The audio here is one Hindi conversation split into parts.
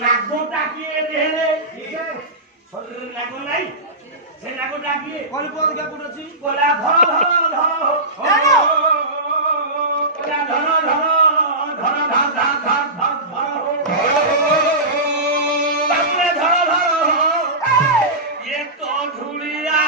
নাগটা কিয়ে দেহে শরীরে নাগ নাই সে নাগটা কিয়ে কল পদ কে পড়ছি কলা ধর ধর ধর কলা ধর ধর ধর ধর ধর ধর তারপরে ধর ধর এ তো ধুলিয়া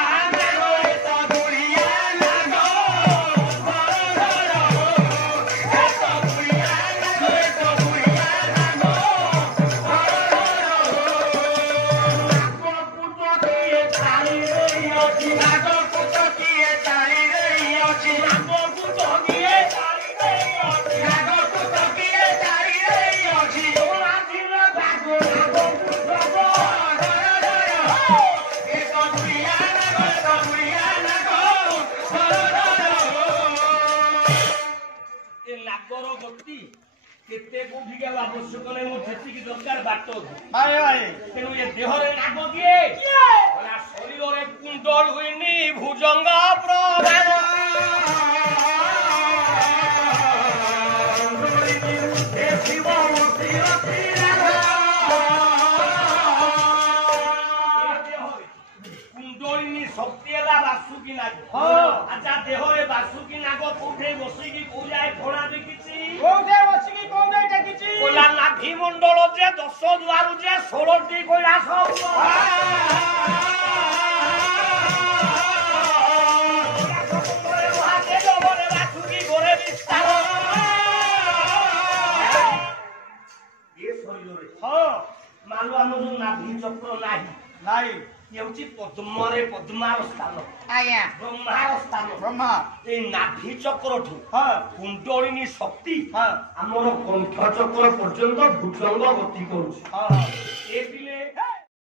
केते कोठी के आवश्यक नै मो जेति की दरकार बाटो भाई भाई तेनु ये देहरे नाग किए ओला शरीर रे कुंडल हुइनी भुजंग प्रभाव ए शिव मूर्ति कुंडलिनी शक्तिला बासुकी नाग अच्छा देहरे बासुकी नाग कोठे बसी की को जाय फोड़ा देखिछि कोठे बसी की कोठे देखिछि ओला नाभि मंडल जे 10 द्वार जे 16 टी कैलाश मालूम जो नाभि चक्र नाही ये पद्मरे पद्मार स्थान आया ब्रह्मार स्थान ब्रह्मा ए नाभि चक्र ठू कुंडलिनी शक्ति हमर कंठ चक्र पर्यंत भूचंग गति करूछ ए पिले